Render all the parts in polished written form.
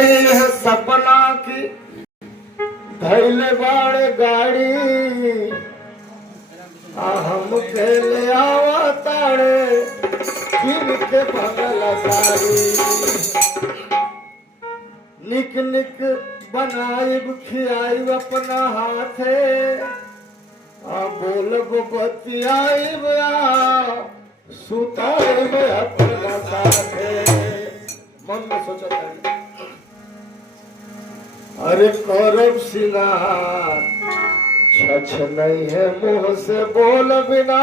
सपना की धैले बाड़ गाड़ी हम के ले आवा ताड़े फिर के बगल साड़ी निक निक बनाई खियाई अपना हाथे बोलब बतियाई सुताई अपना साथे मन में सोचा था अरे करब सिंगार छछ नहीं है मुंह से बोल बिना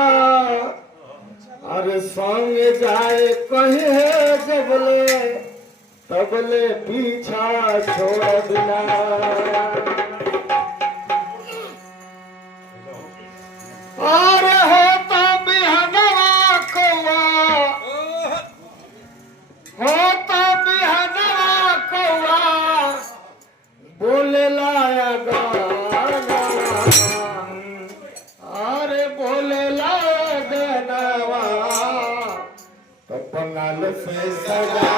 अरे संग जाए कहीं है जबले तबले पीछा छोड़ बिना अरे होता बिहनवा कौआ होता बिहनवा कौआ बोले लाया गाना अरे बोले लाया गाना तो बंगाल से सजा